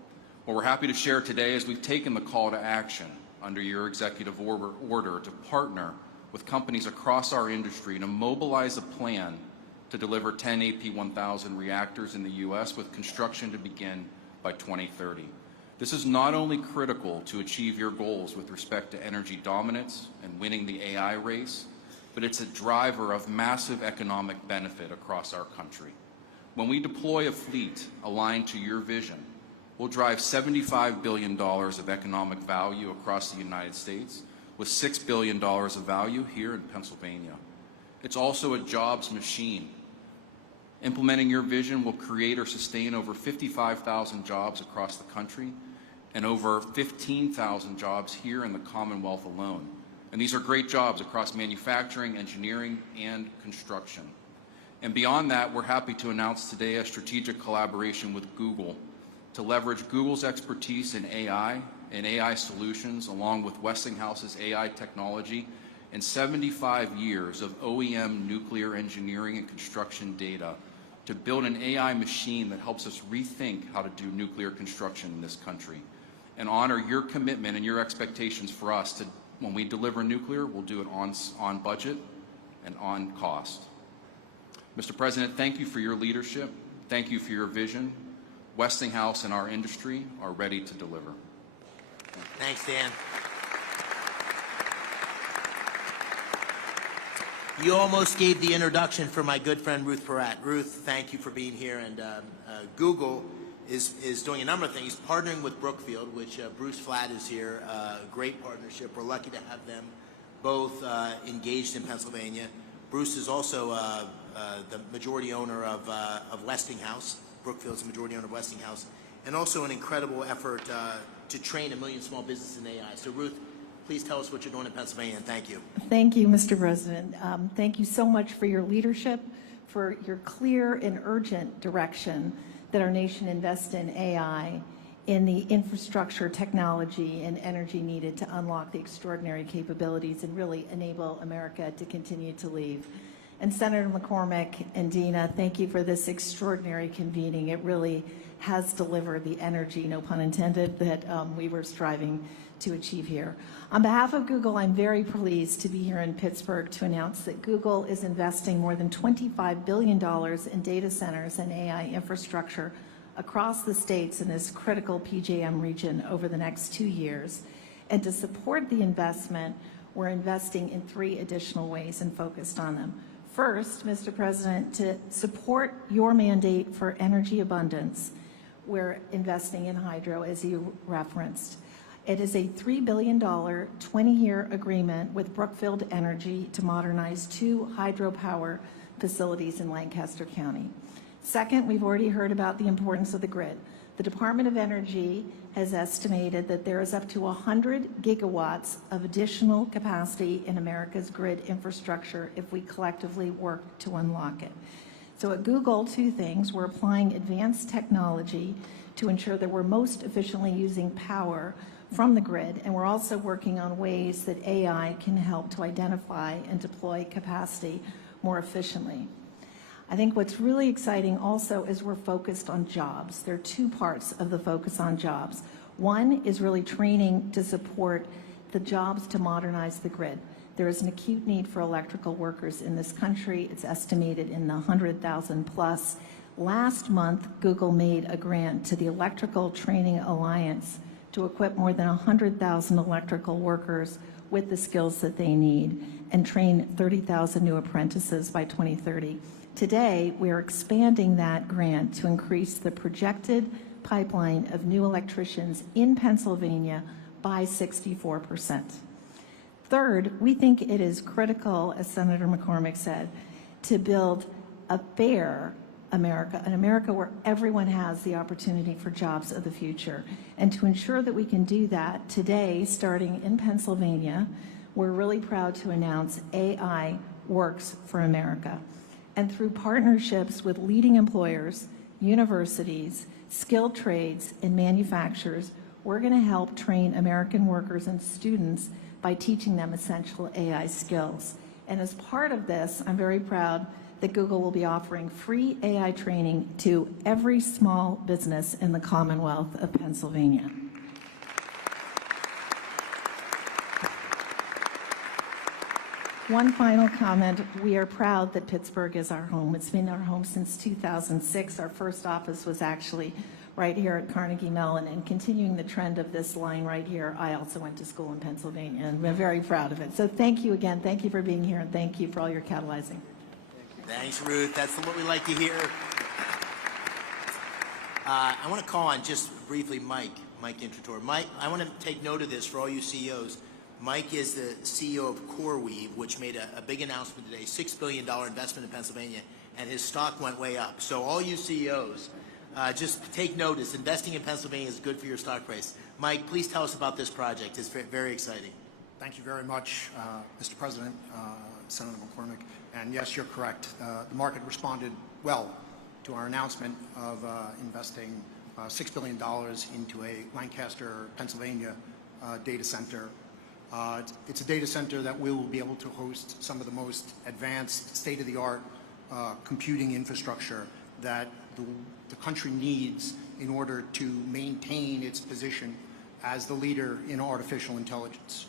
What we're happy to share today is we've taken the call to action under your executive order to partner with companies across our industry to mobilize a plan to deliver 10 AP1000 reactors in the U.S. with construction to begin by 2030. This is not only critical to achieve your goals with respect to energy dominance and winning the AI race, but it's a driver of massive economic benefit across our country. When we deploy a fleet aligned to your vision, we'll drive $75 billion of economic value across the United States, with $6 billion of value here in Pennsylvania. It's also a jobs machine. Implementing your vision will create or sustain over 55,000 jobs across the country and over 15,000 jobs here in the Commonwealth alone. And these are great jobs across manufacturing, engineering, and construction. And beyond that, we're happy to announce today a strategic collaboration with Google to leverage Google's expertise in AI and AI solutions, along with Westinghouse's AI technology and 75 years of OEM nuclear engineering and construction data to build an AI machine that helps us rethink how to do nuclear construction in this country and honor your commitment and your expectations for us to, when we deliver nuclear, we'll do it on budget and on cost. Mr. President, thank you for your leadership. Thank you for your vision. Westinghouse and our industry are ready to deliver. Thanks, Dan. You almost gave the introduction for my good friend Ruth Peratt. Ruth, thank you for being here. And Google is doing a number of things, partnering with Brookfield, which Bruce Flatt is here. Great partnership. We're lucky to have them both engaged in Pennsylvania. Bruce is also the majority owner of Westinghouse. Brookfield's the majority owner of Westinghouse, and also an incredible effort to train 1 million small businesses in AI. So Ruth, please tell us what you're doing in Pennsylvania, and thank you. Thank you, Mr. President. Thank you so much for your leadership, for your clear and urgent direction that our nation invests in AI, in the infrastructure, technology, and energy needed to unlock the extraordinary capabilities and really enable America to continue to lead. And Senator McCormick and Dina, thank you for this extraordinary convening. It really has delivered the energy, no pun intended, that we were striving to achieve here. On behalf of Google, I'm very pleased to be here in Pittsburgh to announce that Google is investing more than $25 billion in data centers and AI infrastructure across the states in this critical PJM region over the next 2 years. And to support the investment, we're investing in 3 additional ways and focused on them. First, Mr. President, to support your mandate for energy abundance, we're investing in hydro, as you referenced. It is a $3 billion 20-year agreement with Brookfield Energy to modernize 2 hydropower facilities in Lancaster County. Second, we've already heard about the importance of the grid. The Department of Energy has estimated that there is up to 100 gigawatts of additional capacity in America's grid infrastructure if we collectively work to unlock it. So at Google, 2 things. We're applying advanced technology to ensure that we're most efficiently using power from the grid, and we're also working on ways that AI can help to identify and deploy capacity more efficiently. I think what's really exciting also is we're focused on jobs. There are 2 parts of the focus on jobs. One is really training to support the jobs to modernize the grid. There is an acute need for electrical workers in this country. It's estimated in the 100,000 plus. Last month, Google made a grant to the Electrical Training Alliance to equip more than 100,000 electrical workers with the skills that they need and train 30,000 new apprentices by 2030. Today, we are expanding that grant to increase the projected pipeline of new electricians in Pennsylvania by 64%. Third, we think it is critical, as Senator McCormick said, to build a fair America, an America where everyone has the opportunity for jobs of the future. And to ensure that we can do that, today, starting in Pennsylvania, we're really proud to announce AI Works for America. And through partnerships with leading employers, universities, skilled trades, and manufacturers, we're going to help train American workers and students by teaching them essential AI skills. And as part of this, I'm very proud that Google will be offering free AI training to every small business in the Commonwealth of Pennsylvania. One final comment. We are proud that Pittsburgh is our home. It's been our home since 2006. Our first office was actually right here at Carnegie Mellon, and continuing the trend of this line right here, I also went to school in Pennsylvania, and we're very proud of it. So thank you again. Thank you for being here, and thank you for all your catalyzing. Thanks, Ruth. That's what we like to hear. I want to call on just briefly Mike Intrator. Mike, I want to take note of this for all you CEOs. Mike is the CEO of CoreWeave, which made a big announcement today, $6 billion investment in Pennsylvania, and his stock went way up. So all you CEOs, just take notice. Investing in Pennsylvania is good for your stock price. Mike, please tell us about this project. It's very exciting. Thank you very much, Mr. President, Senator McCormick. And yes, you're correct. The market responded well to our announcement of investing $6 billion into a Lancaster, Pennsylvania data center. It's a data center that we will be able to host some of the most advanced, state-of-the-art computing infrastructure that the country needs in order to maintain its position as the leader in artificial intelligence.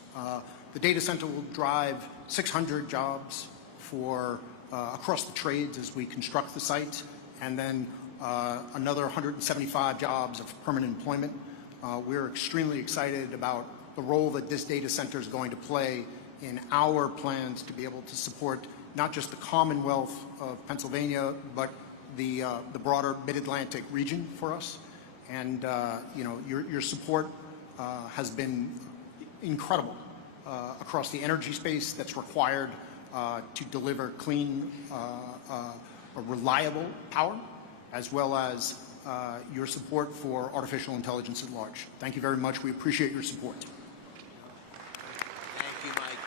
The data center will drive 600 jobs for across the trades as we construct the site, and then another 175 jobs of permanent employment. We're extremely excited about the role that this data center is going to play in our plans to be able to support not just the Commonwealth of Pennsylvania, but the broader Mid-Atlantic region for us. And you know, your support has been incredible across the energy space that's required to deliver clean, reliable power, as well as your support for artificial intelligence at large. Thank you very much. We appreciate your support. Thank you, Mike.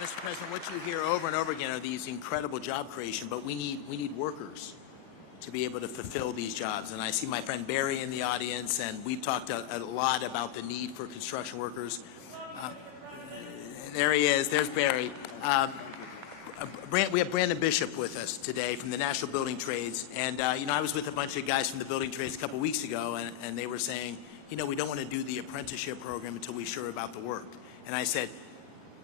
Mr. President, what you hear over and over again are these incredible job creation, but we need workers to be able to fulfill these jobs. And I see my friend Barry in the audience, and we've talked a lot about the need for construction workers. There he is. There's Barry. We have Brandon Bishop with us today from the National Building Trades. And, you know, I was with a bunch of guys from the building trades a couple weeks ago, and they were saying, you know, we don't want to do the apprenticeship program until we're sure about the work. And I said,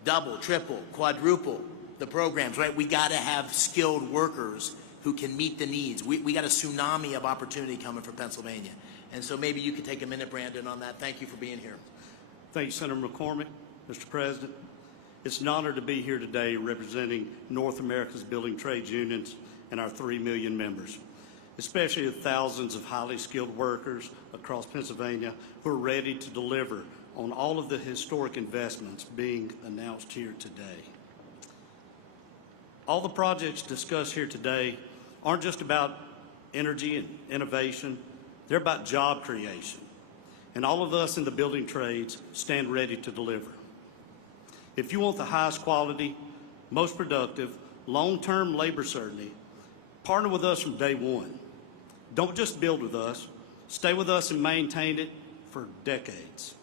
double, triple, quadruple the programs, right? We got to have skilled workers who can meet the needs. We got a tsunami of opportunity coming for Pennsylvania. And so maybe you could take a minute, Brandon, on that. Thank you for being here. Thank you, Senator McCormick. Mr. President, it's an honor to be here today representing North America's building trades unions and our 3 million members, especially the thousands of highly skilled workers across Pennsylvania who are ready to deliver on all of the historic investments being announced here today. All the projects discussed here today aren't just about energy and innovation, they're about job creation. And all of us in the building trades stand ready to deliver. If you want the highest quality, most productive, long-term labor certainty, partner with us from day one. Don't just build with us, stay with us and maintain it for decades.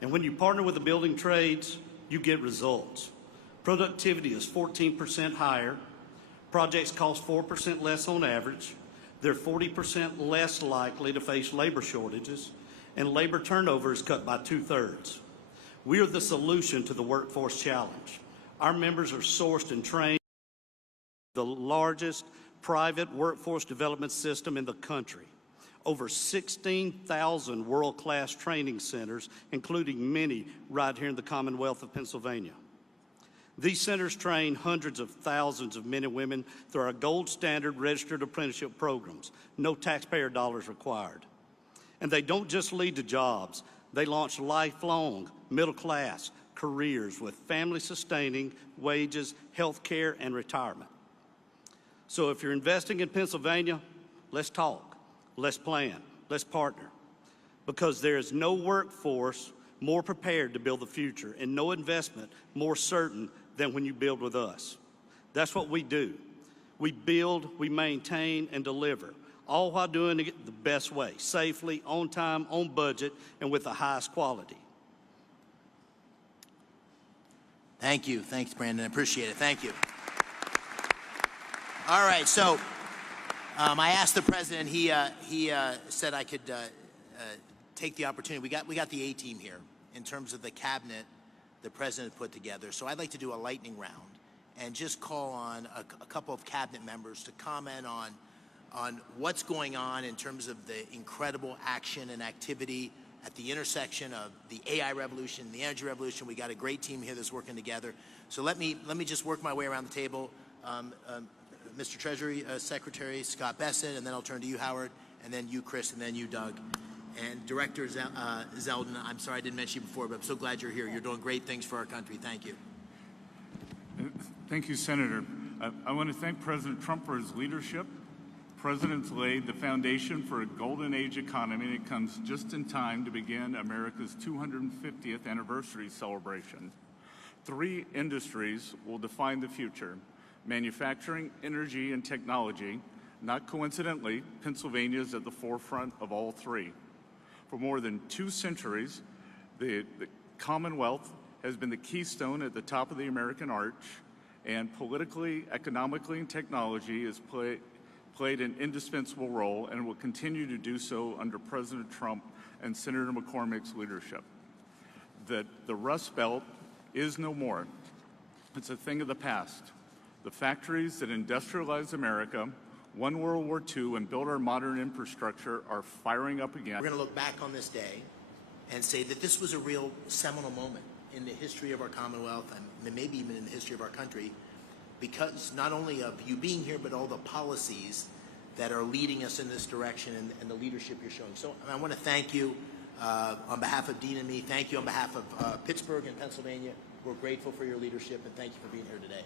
And when you partner with the building trades, you get results. Productivity is 14% higher, projects cost 4% less on average, they're 40% less likely to face labor shortages, and labor turnover is cut by 2/3. We are the solution to the workforce challenge. Our members are sourced and trained the largest private workforce development system in the country. Over 16,000 world-class training centers, including many right here in the Commonwealth of Pennsylvania. These centers train hundreds of thousands of men and women through our gold standard registered apprenticeship programs. No taxpayer dollars required. And they don't just lead to jobs. They launch lifelong middle-class careers with family-sustaining wages, health care, and retirement. So if you're investing in Pennsylvania, let's talk, let's plan, let's partner. Because there is no workforce more prepared to build the future and no investment more certain than when you build with us. That's what we do. We build, we maintain, and deliver, all while doing it the best way, safely, on time, on budget, and with the highest quality. Thank you. Thanks, Brandon. I appreciate it. Thank you. All right, so I asked the president. He said I could take the opportunity. We got the A-team here in terms of the cabinet the president put together. So I'd like to do a lightning round and just call on a couple of cabinet members to comment on what's going on in terms of the incredible action and activity at the intersection of the AI revolution, the energy revolution. We got a great team here that's working together. So let me just work my way around the table. Mr. Treasury Secretary Scott Bessent, and then I'll turn to you, Howard, and then you, Chris, and then you, Doug. And Director Zeldin, I'm sorry I didn't mention you before, but I'm so glad you're here. You're doing great things for our country. Thank you. Thank you, Senator. I want to thank President Trump for his leadership. The President's laid the foundation for a golden age economy, and it comes just in time to begin America's 250th anniversary celebration. 3 industries will define the future: manufacturing, energy, and technology. Not coincidentally, Pennsylvania is at the forefront of all 3. For more than 2 centuries, the Commonwealth has been the keystone at the top of the American arch, and politically, economically, and technology has played an indispensable role and will continue to do so under President Trump and Senator McCormick's leadership. The Rust Belt is no more. It's a thing of the past. The factories that industrialized America, won World War II, and built our modern infrastructure are firing up again. We're going to look back on this day and say that this was a real seminal moment in the history of our Commonwealth, and maybe even in the history of our country, because not only of you being here, but all the policies that are leading us in this direction and the leadership you're showing. So I want to thank you on behalf of Dean and me. Thank you on behalf of Pittsburgh and Pennsylvania. We're grateful for your leadership, and thank you for being here today.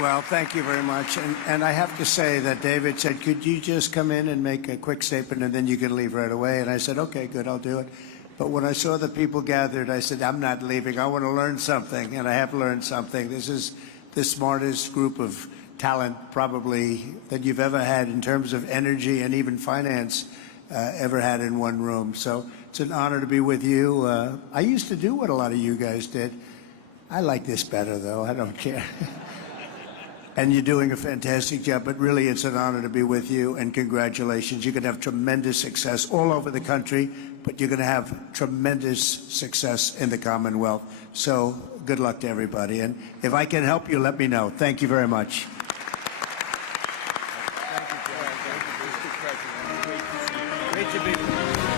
Well, thank you very much. And I have to say that David said, could you just come in and make a quick statement and then you can leave right away? And I said, okay, good, I'll do it. But when I saw the people gathered, I said, I'm not leaving. I want to learn something, and I have learned something. This is the smartest group of talent probably that you've ever had in terms of energy and even finance ever had in one room. So it's an honor to be with you. I used to do what a lot of you guys did. I like this better, though. I don't care. And you're doing a fantastic job, but really it's an honor to be with you, and congratulations. You're going to have tremendous success all over the country, but you're going to have tremendous success in the Commonwealth. So good luck to everybody. And if I can help you, let me know. Thank you very much. Great to be with you.